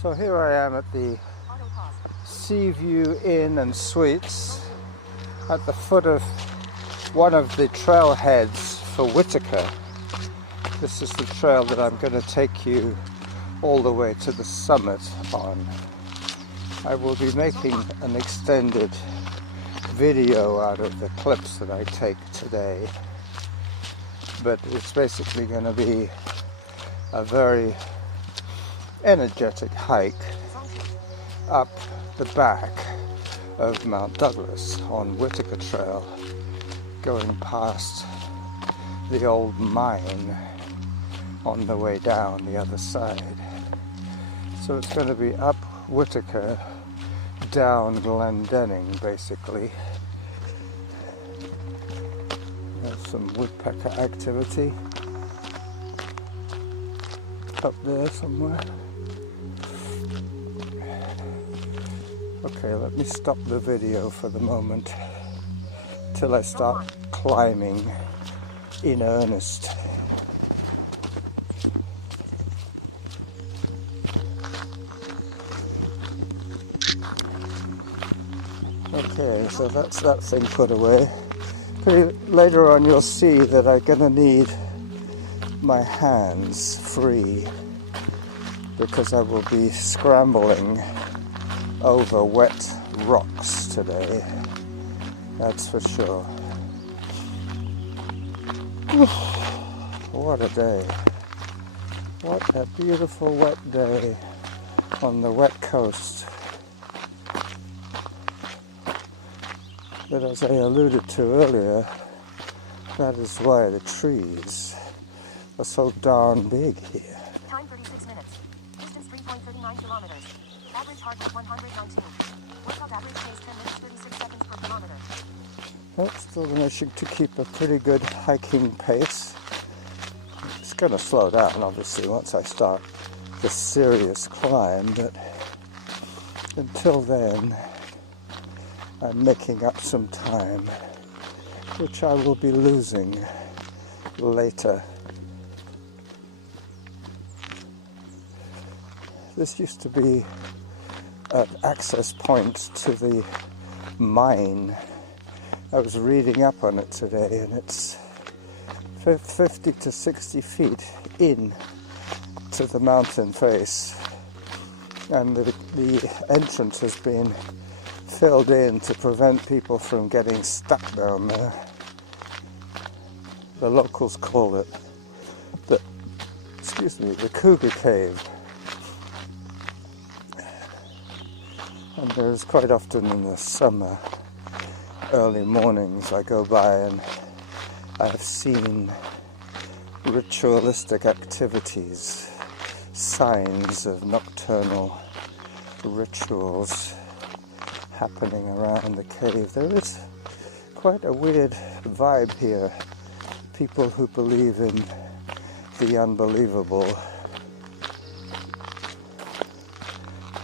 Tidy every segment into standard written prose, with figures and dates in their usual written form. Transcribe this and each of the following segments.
So here I am at the Seaview Inn and Suites at the foot of one of the trailheads for Whittaker. This is the trail that I'm going to take you all the way to the summit on. I will be making an extended video out of the clips that I take today, but it's basically going to be a very energetic hike up the back of Mount Douglas on Whittaker Trail, going past the old mine on the way down the other side. So it's going to be up Whittaker, down Glendenning basically. There's some woodpecker activity up there somewhere. Okay, let me stop the video for the moment till I start climbing in earnest. Okay, so that's that thing put away. Later on you'll see that I'm going to need my hands free because I will be scrambling over wet rocks today, that's for sure. What a day. What a beautiful wet day on the wet coast. But as I alluded to earlier, that is why the trees are so darn big here. Time 36 minutes. Distance 3.39 kilometers. Average heart rate 119. Workout average pace 10 minutes 36 seconds per kilometer. That's still managing to keep a pretty good hiking pace. It's going to slow down obviously once I start the serious climb, but until then I'm making up some time, which I will be losing later. This used to be an access point to the mine. I was reading up on it today, and it's 50 to 60 feet in to the mountain face, and the entrance has been filled in to prevent people from getting stuck down there. The locals call it the Cougar Cave. And there's quite often in the summer, early mornings, I go by and I have seen ritualistic activities, signs of nocturnal rituals happening around the cave. There is quite a weird vibe here. People who believe in the unbelievable.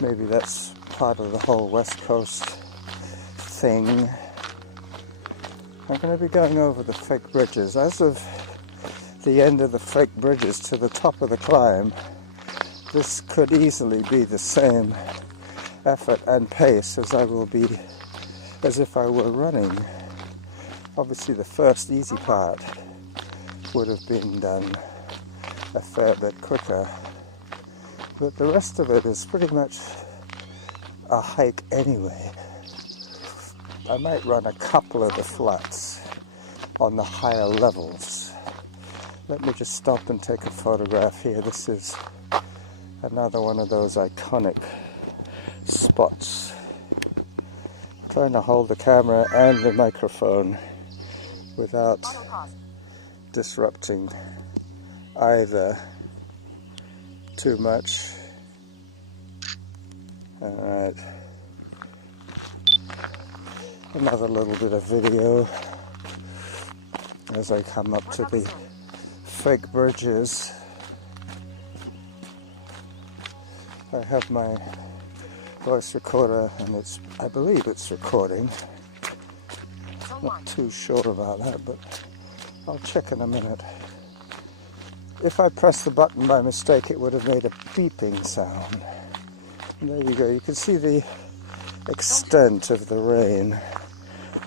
Maybe that's part of the whole West Coast thing. I'm going to be going over the fake bridges. As of the end of the fake bridges to the top of the climb, this could easily be the same effort and pace as if I were running. Obviously the first easy part would have been done a fair bit quicker, but the rest of it is pretty much a hike anyway. I might run a couple of the flats on the higher levels. Let me just stop and take a photograph here. This is another one of those iconic spots. I'm trying to hold the camera and the microphone without disrupting either too much. Alright, another little bit of video as I come up to the fake bridges. I have my voice recorder and I believe it's recording. Not too sure about that, but I'll check in a minute. If I pressed the button by mistake, it would have made a beeping sound. There you go. You can see the extent of the rain.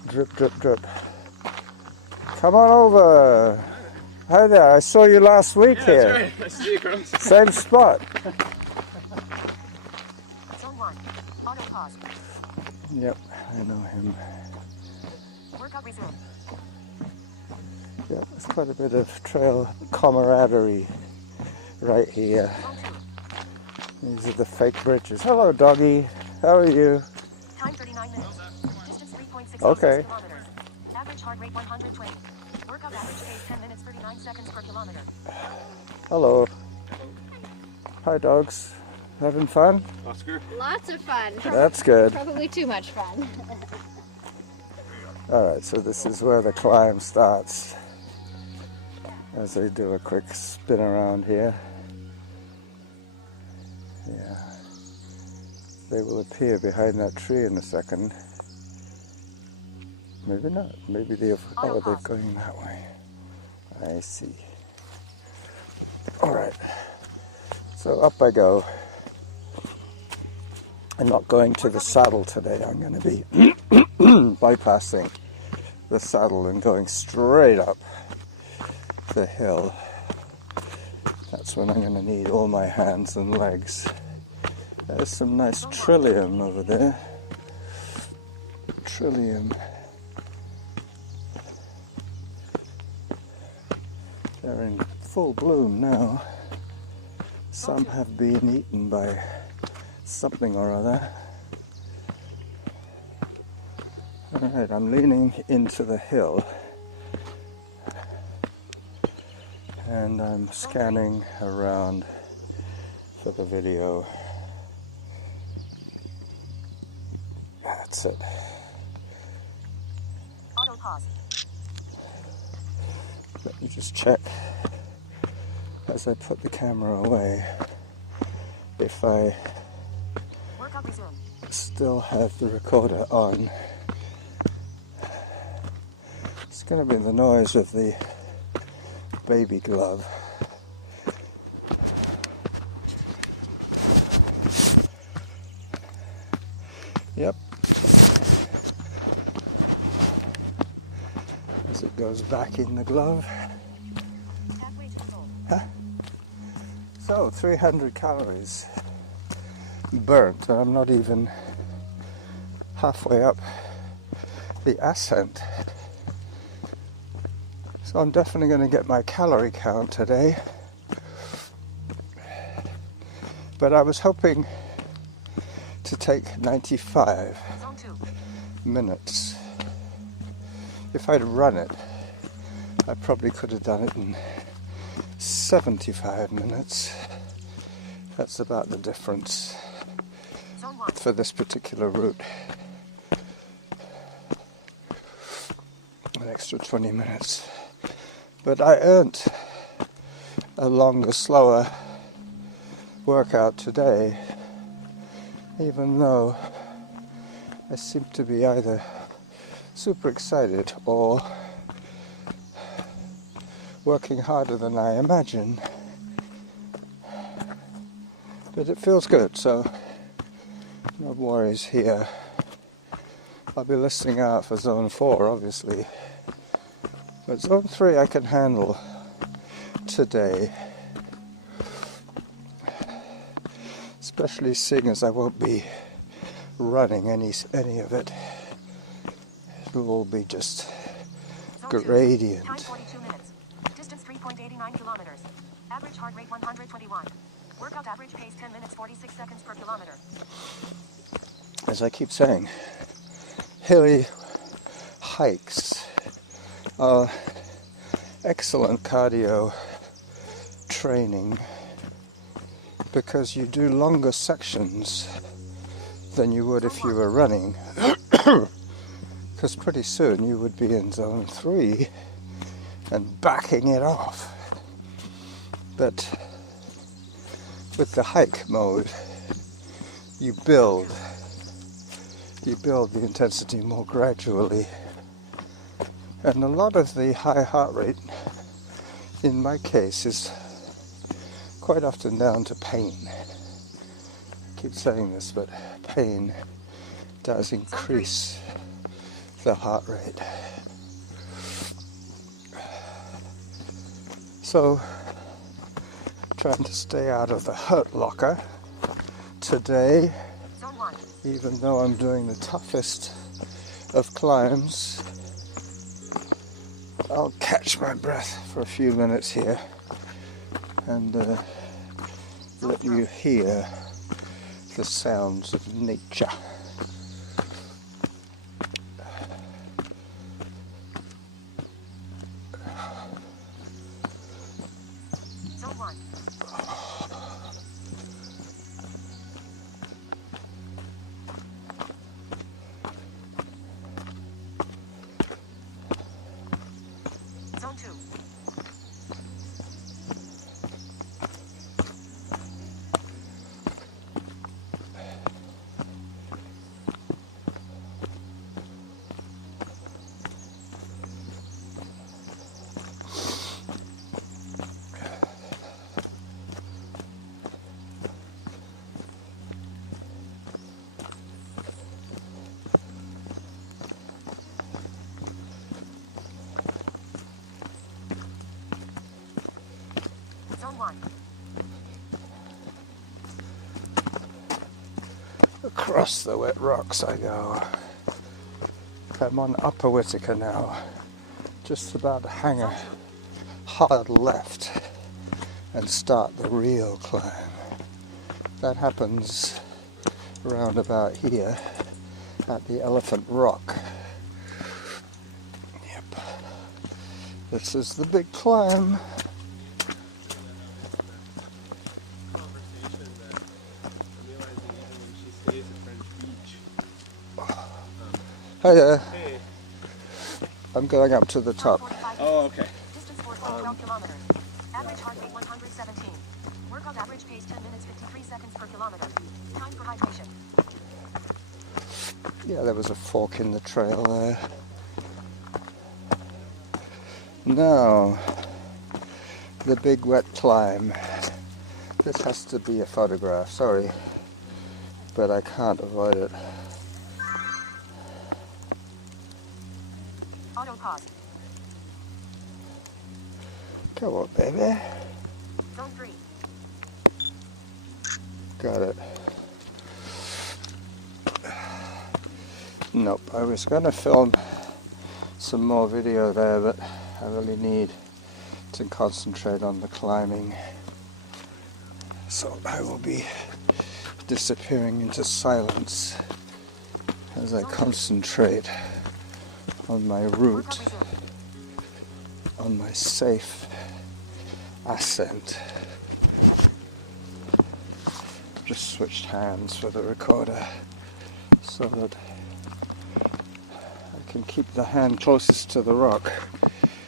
Drip, drip, drip. Come on over. Hi there. I saw you last week here. That's right. I see you, Grumps. Same spot. Zone 1. Auto pause. Yep, I know him. Workout resume. Yep, there's quite a bit of trail camaraderie right here. Zone 2. These are the fake bridges. Hello, doggy. How are you? Time 39 minutes. Distance 3.6 Okay. kilometers. Average heart rate 120. Workout average pace 10 minutes 39 seconds per kilometer. Hello. Hi, dogs. Having fun? Oscar. Lots of fun. That's good. Probably too much fun. Alright, so this is where the climb starts. As I do a quick spin around here. Yeah. They will appear behind that tree in a second. Maybe not. Maybe they're going that way. I see. Alright. So up I go. I'm not going to the saddle today. I'm going to be bypassing the saddle and going straight up the hill. That's when I'm going to need all my hands and legs. There's some nice trillium over there. Trillium. They're in full bloom now. Some have been eaten by something or other. Alright, I'm leaning into the hill and I'm scanning around for the video. That's it. Auto pause. Let me just check as I put the camera away if I Workout resume. still have the recorder on. It's going to be the noise of the baby glove. Yep. As it goes back in the glove. Halfway to the goal. So 300 calories burnt, and I'm not even halfway up the ascent. So I'm definitely going to get my calorie count today. But I was hoping to take 95 Zone 2. minutes. If I'd run it, I probably could have done it in 75 minutes. That's about the difference Zone 1. for this particular route. An extra 20 minutes. But I earned a longer, slower workout today, even though I seem to be either super excited or working harder than I imagined. But it feels good, so no worries here. I'll be listening out for Zone 4, obviously. But Zone 3 I can handle today. Especially seeing as I won't be running any of it. It'll all be just Zone 2. gradient. Time 42 minutes. Distance 3.89 kilometers. Average heart rate 121. Workout average pace 10 minutes 46 seconds per kilometer. As I keep saying, hilly hikes are excellent cardio training because you do longer sections than you would if you were running. Because pretty soon you would be in Zone 3 and backing it off. But with the hike mode, you build the intensity more gradually. And a lot of the high heart rate, in my case, is quite often down to pain. keep saying this, but pain does increase the heart rate. So, trying to stay out of the hurt locker today, Zone 1. even though I'm doing the toughest of climbs. I'll catch my breath for a few minutes here and let you hear the sounds of nature. Zone 1. Zone 2. Zone 1. Across the wet rocks I go. I'm on Upper Whittaker now, just about to hang a hard left and start the real climb. That happens around about here at the Elephant Rock. Yep. This is the big climb. Hi there. Hey. I'm going up to the top. Oh, okay. Distance 4.12 kilometers. Average heart rate 117. Workout average pace 10 minutes 53 seconds per kilometer. Time for hydration. Yeah, there was a fork in the trail there. Now, the big wet climb. This has to be a photograph, sorry, but I can't avoid it. Auto pause. Come on, baby. Zone 3. Got it. Nope, I was going to film some more video there, but I really need to concentrate on the climbing. So I will be disappearing into silence as I concentrate on my route, Workout resumed. on my safe ascent. Just switched hands for the recorder so that I can keep the hand closest to the rock,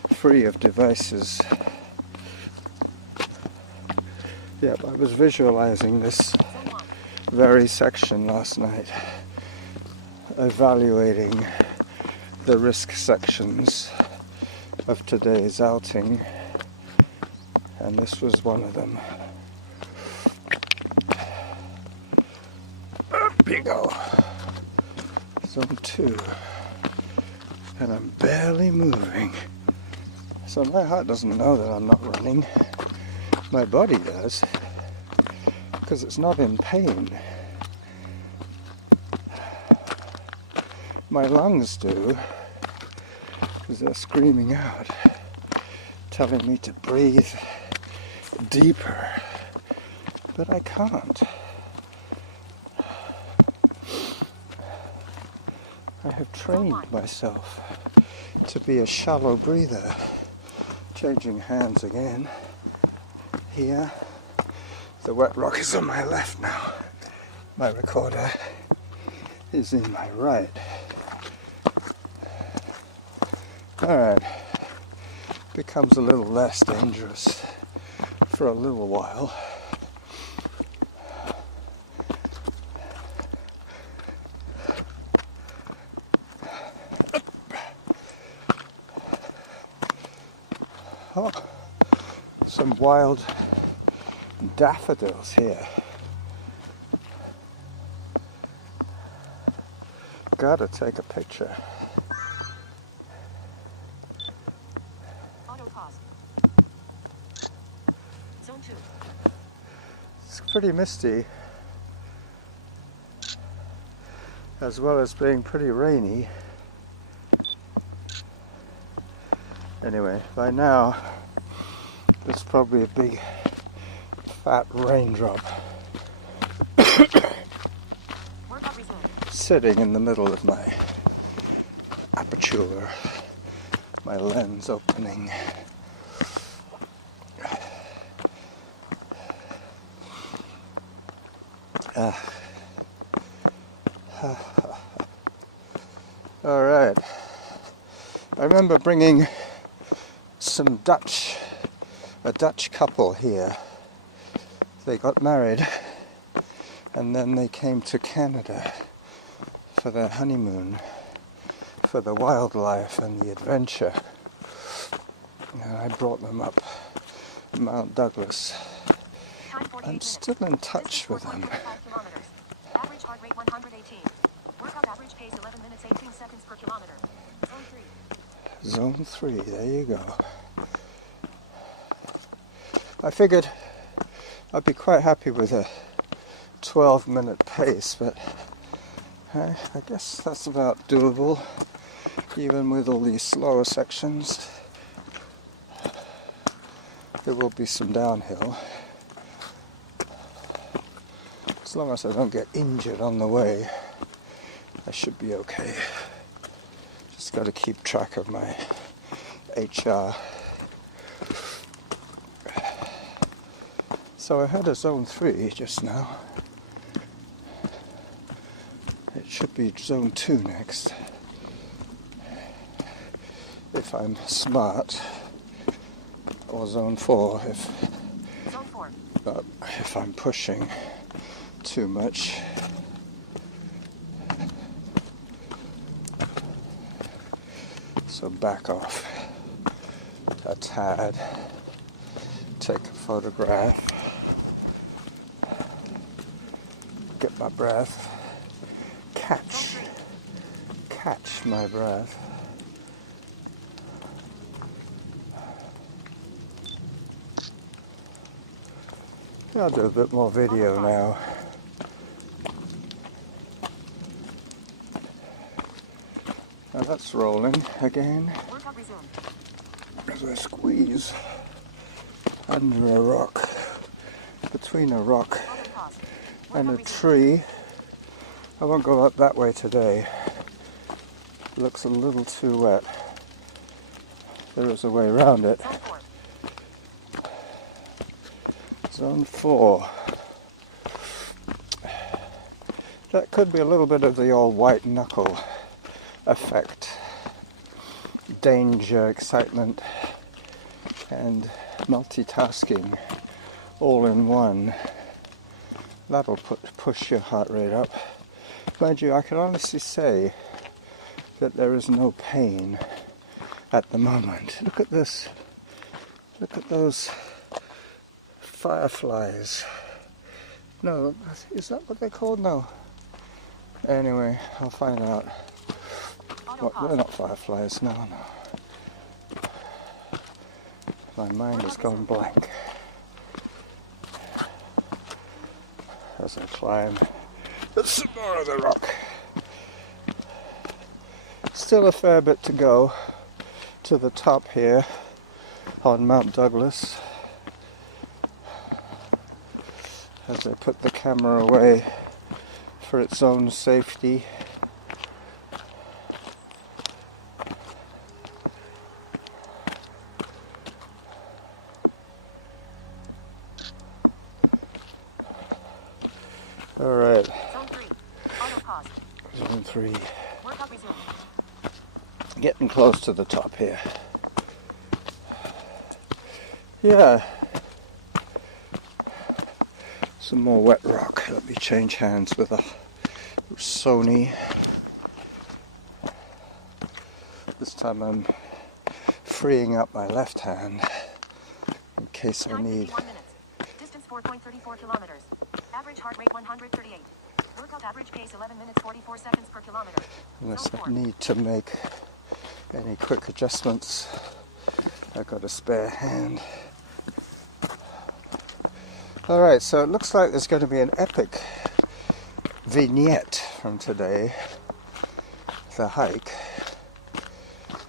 free of devices. Yep, I was visualizing this Zone 1. very section last night, evaluating the risk sections of today's outing, and this was one of them. Up you go. Zone 2. And I'm barely moving. So my heart doesn't know that I'm not running. My body does, because it's not in pain. My lungs do, because they're screaming out, telling me to breathe deeper, but I can't. I have trained myself to be a shallow breather. Changing hands again. Here, the wet rock is on my left now. My recorder is in my right. Alright, becomes a little less dangerous for a little while. Oh, some wild daffodils here. gotta take a picture. Auto pause. Zone 2. It's pretty misty, as well as being pretty rainy. Anyway, by now, there's probably a big fat raindrop Workout resumed. sitting in the middle of my aperture, my lens opening. All right. I remember bringing a Dutch couple here. They got married and then they came to Canada for their honeymoon, for the wildlife and the adventure. And I brought them up Mt.doug. Time 48 I'm minutes. still in touch Distance with them. 4.35 kilometers. Average heart rate 118. Workout average pace 11 minutes 18 seconds per kilometer. Zone 3. Zone 3, there you go. I figured I'd be quite happy with a 12-minute pace, but I guess that's about doable, even with all these slower sections. There will be some downhill. As long as I don't get injured on the way, I should be okay. Just got to keep track of my HR. So I had a zone 3 just now. It should be zone 2 next, if I'm smart, or zone 4 Zone 4. if I'm pushing too much. So back off a tad, take a photograph, get my breath, catch my breath. I'll do a bit more video now. Now that's rolling again Workout resumed. as I squeeze under a rock, between a rock Auto pause. and a Workout resumed. tree. I won't go up that way today. It looks a little too wet. There is a way around it. Zone 4. Zone 4. That could be a little bit of the old white knuckle effect. Danger, excitement, and multitasking all in one. That'll push your heart rate up. Mind you, I can honestly say that there is no pain at the moment. Look at this. Look at those fireflies. No, is that what they're called? No. Anyway, I'll find out. Auto What, pause. they're not fireflies, no. My mind has gone blank as I climb some more of the rock. Still a fair bit to go to the top here on Mount Douglas as I put the camera away for its own safety. All right, Zone 3. Auto pause. zone 3. Workout resumed. Getting close to the top here. Yeah. Some more wet rock. Let me change hands with a Sony. This time I'm freeing up my left hand in case I Time need. 51 minutes. Distance 4.34 kilometers. Average heart rate 138. Workout average pace 11 minutes 44 seconds per kilometer. Unless Zone I 4. need to make any quick adjustments, I've got a spare hand. Alright, so it looks like there's going to be an epic vignette from today, the hike,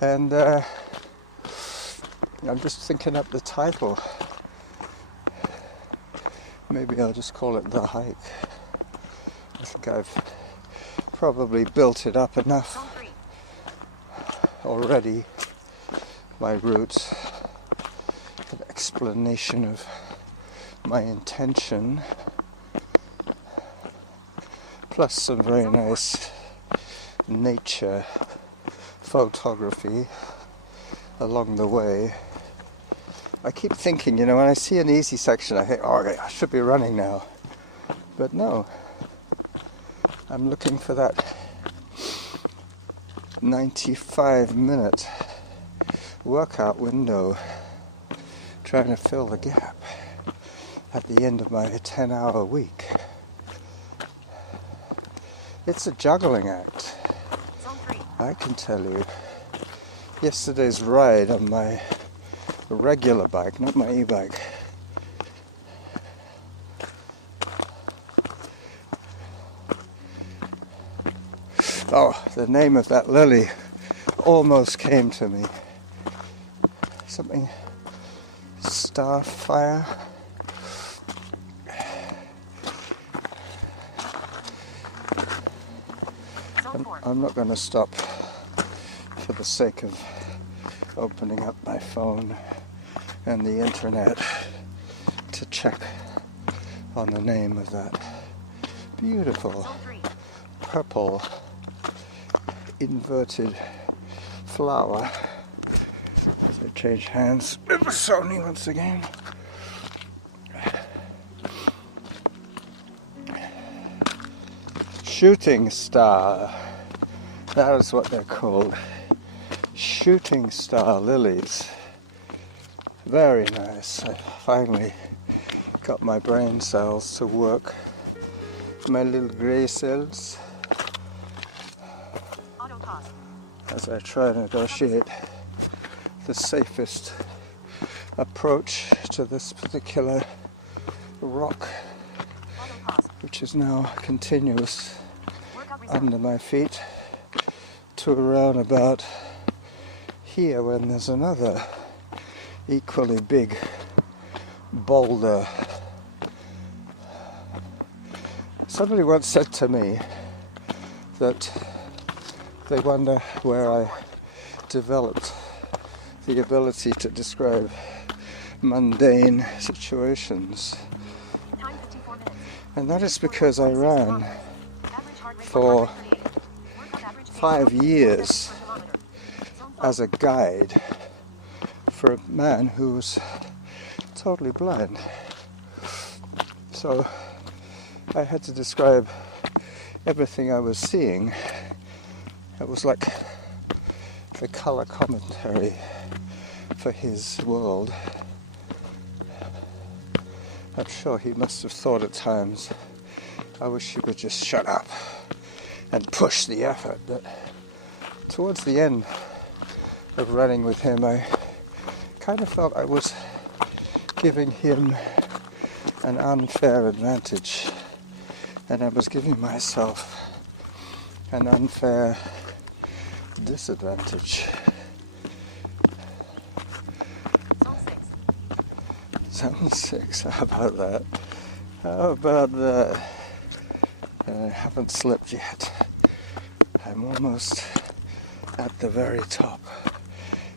and I'm just thinking up the title. Maybe I'll just call it The Hike. I think I've probably built it up enough Zone 3. already. My route, an explanation of my intention, plus some very nice nature photography along the way. I keep thinking, when I see an easy section, I think, oh, okay, I should be running now. But no, I'm looking for that 95-minute workout window, trying to fill the gap at the end of my 10-hour week. It's a juggling act, Zone 3. I can tell you. Yesterday's ride on my regular bike, not my e-bike, oh, the name of that lily almost came to me. Something Starfire. Zone 4. I'm not going to stop for the sake of opening up my phone and the internet to check on the name of that beautiful Zone 3. purple inverted flower. As I change hands with the Sony once again. Shooting star. That is what they're called. Shooting star lilies. Very nice. I finally got my brain cells to work. My little grey cells. Auto pause. As I try to negotiate the safest approach to this particular rock, Auto pause. which is now continuous Workout resumed. under my feet, to around about here when there's another equally big boulder. Somebody once said to me that they wonder where I developed the ability to describe mundane situations. Time 54 minutes. And that is because I ran Average heart rate for 138. Workout average pace 5 12 years seconds per kilometer. Zone 5. as a guide for a man who was totally blind. So I had to describe everything I was seeing. It was like the color commentary for his world. I'm sure he must have thought at times, I wish he would just shut up and push the effort. But towards the end of running with him, I kind of felt I was giving him an unfair advantage, and I was giving myself an unfair disadvantage. Zone 6. Zone 6, how about that? How about that? I haven't slipped yet. I'm almost at the very top.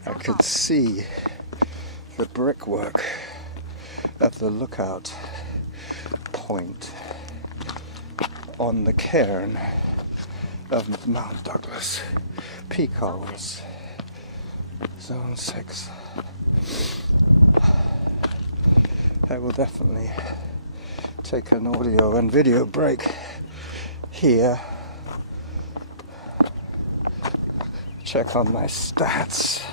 I could see the brickwork of the lookout point on the cairn of Mount Douglas peak holes. Zone 6. I will definitely take an audio and video break here. Check on my stats.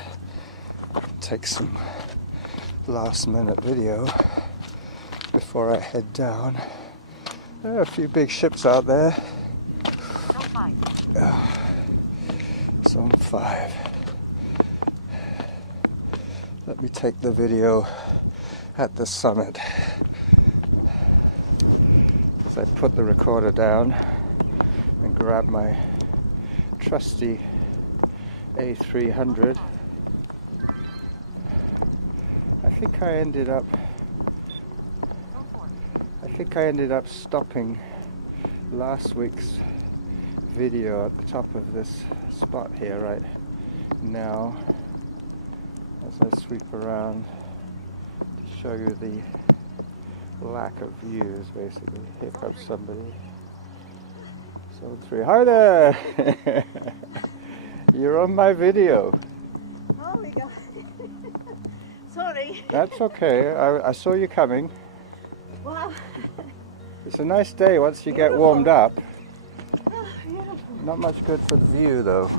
Take some last minute video before I head down There are a few big ships out there. Zone 5. Zone 5. Let me take the video at the summit. As I put the recorder down and grab my trusty A300. I think I ended up stopping last week's video at the top of this spot here right now as I sweep around to show you the lack of views basically. Here comes somebody. Zone 3. Hi there! You're on my video. Oh my god. Sorry. That's okay. I saw you coming. Wow. It's a nice day once you get warmed up. Oh, beautiful. Not much good for the view though.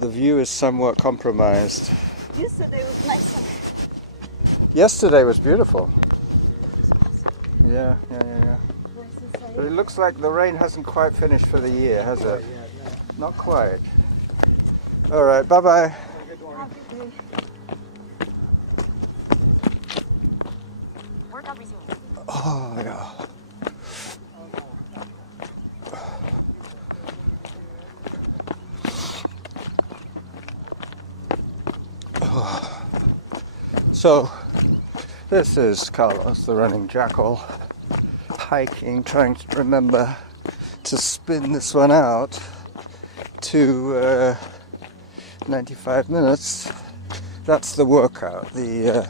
The view is somewhat compromised. Yesterday was nice. Yesterday was beautiful. Yeah. Nice and sunny. But it looks like the rain hasn't quite finished for the year, has it? Not quite. Alright, bye-bye. Have a good day. Workout resumed. Oh, yeah. So, this is Carlos, the running Jackal, hiking, trying to remember to spin this one out to 95 minutes. That's the workout. The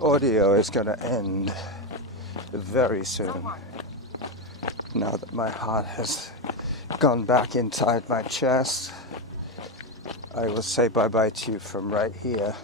audio is going to end very soon. Now that my heart has gone back inside my chest, I will say bye-bye to you from right here.